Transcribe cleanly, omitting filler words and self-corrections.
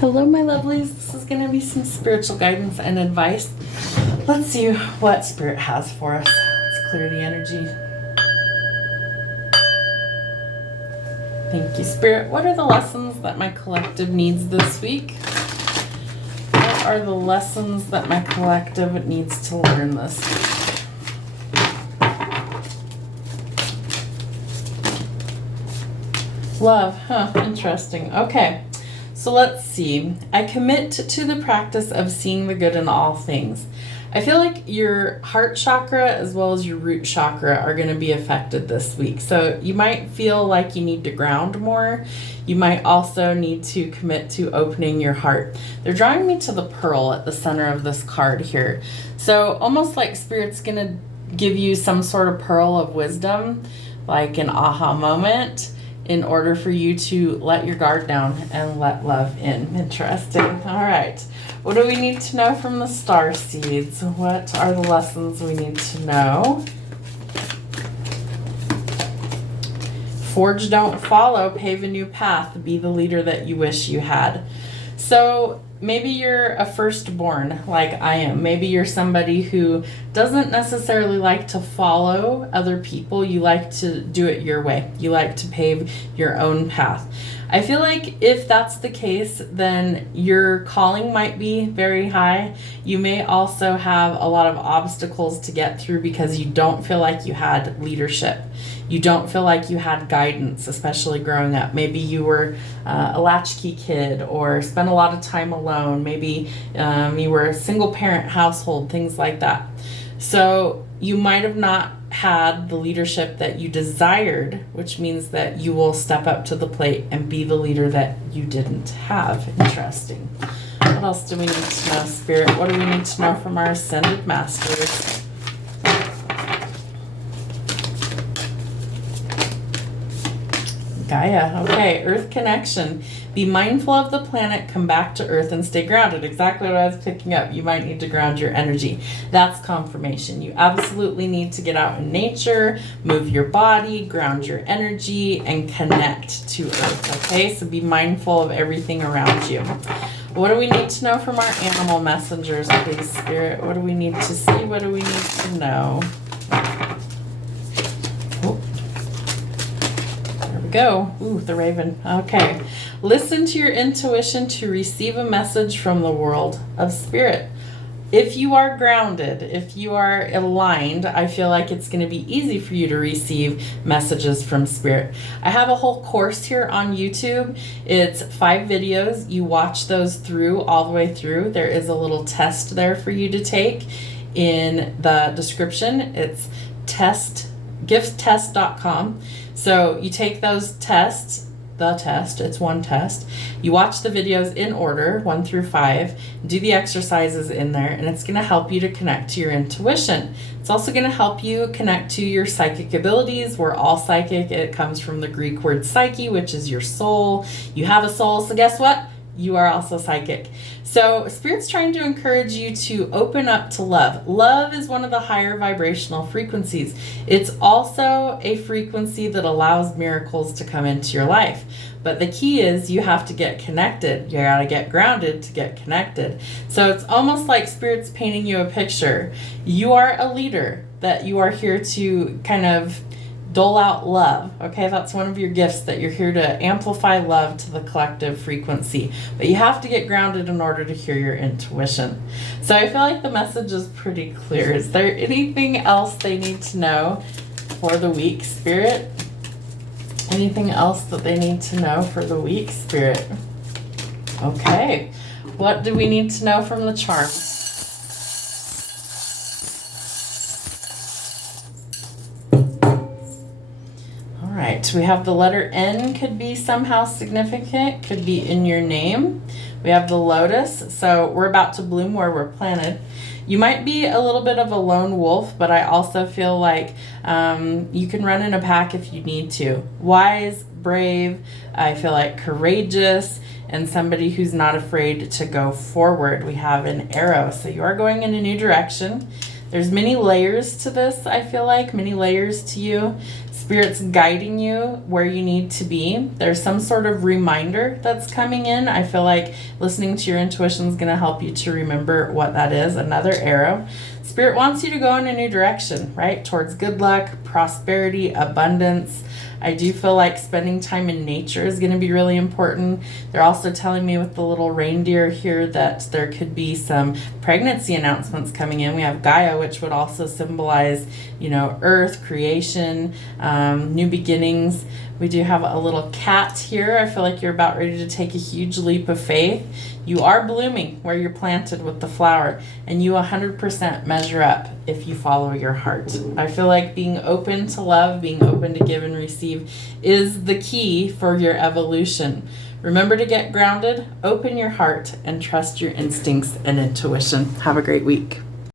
Hello, my lovelies. This is going to be some spiritual guidance and advice. Let's see what Spirit has for us. Let's clear the energy. Thank you, Spirit. What are the lessons that my collective needs this week? What are the lessons that my collective needs to learn this week? Love, interesting. Okay. So let's see. I commit to the practice of seeing the good in all things. I feel like your heart chakra as well as your root chakra are going to be affected this week. So you might feel like you need to ground more. You might also need to commit to opening your heart. They're drawing me to the pearl at the center of this card here. So almost like Spirit's going to give you some sort of pearl of wisdom, like an aha moment, in order for you to let your guard down and let love in. Interesting. All right. What do we need to know from the star seeds? What are the lessons we need to know? Forge, don't follow. Pave a new path. Be the leader that you wish you had. So maybe you're a firstborn like I am. Maybe you're somebody who doesn't necessarily like to follow other people. You like to do it your way. You like to pave your own path. I feel like if that's the case, then your calling might be very high. You may also have a lot of obstacles to get through because you don't feel like you had leadership. You don't feel like you had guidance, especially growing up. Maybe you were a latchkey kid or spent a lot of time alone. Maybe you were a single parent household, things like that. So you might have not had the leadership that you desired, which means that you will step up to the plate and be the leader that you didn't have. Interesting. What else do we need to know, Spirit? What do we need to know from our Ascended Masters? Gaia. Okay, Earth connection. Be mindful of the planet, come back to Earth and stay grounded. Exactly what I was picking up. You might need to ground your energy. That's confirmation. You absolutely need to get out in nature, move your body, ground your energy, and connect to Earth. Okay, so be mindful of everything around you. What do we need to know from our animal messengers, please, Spirit? What do we need to see? What do we need to know? Go. Ooh, the raven. Okay. Listen to your intuition to receive a message from the world of spirit. If you are grounded, if you are aligned, I feel like it's going to be easy for you to receive messages from spirit. I have a whole course here on YouTube. It's 5 videos. You watch those through, all the way through. There is a little test there for you to take in the description. It's gifttest.com. So you take those tests, it's one test. You watch the videos in order, 1 through 5, do the exercises in there, and it's going to help you to connect to your intuition. It's also going to help you connect to your psychic abilities. We're all psychic. It comes from the Greek word psyche, which is your soul. You have a soul, so guess what? You are also psychic. So Spirit's trying to encourage you to open up to love. Love is one of the higher vibrational frequencies. It's also a frequency that allows miracles to come into your life. But the key is you have to get connected. You got to get grounded to get connected. So it's almost like Spirit's painting you a picture. You are a leader, that you are here to kind of dole out love. Okay, that's one of your gifts, that you're here to amplify love to the collective frequency. But you have to get grounded in order to hear your intuition. So I feel like the message is pretty clear. Is there anything else they need to know for the week, Spirit? Anything else that they need to know for the week, Spirit? Okay. What do we need to know from the charms? We have the letter N, could be somehow significant, could be in your name. We have the lotus, so we're about to bloom where we're planted. You might be a little bit of a lone wolf, but I also feel like you can run in a pack if you need to. Wise, brave, I feel like courageous, and somebody who's not afraid to go forward. We have an arrow, so you are going in a new direction. There's many layers to this, I feel like, many layers to you. Spirit's guiding you where you need to be. There's some sort of reminder that's coming in. I feel like listening to your intuition is going to help you to remember what that is. Another arrow. Spirit wants you to go in a new direction, right? Towards good luck, prosperity, abundance. I do feel like spending time in nature is going to be really important. They're also telling me with the little reindeer here that there could be some pregnancy announcements coming in. We have Gaia, which would also symbolize, earth, creation, new beginnings. We do have a little cat here. I feel like you're about ready to take a huge leap of faith. You are blooming where you're planted with the flower, and you 100% measure up if you follow your heart. I feel like being open to love, being open to give and receive is the key for your evolution. Remember to get grounded, open your heart, and trust your instincts and intuition. Have a great week.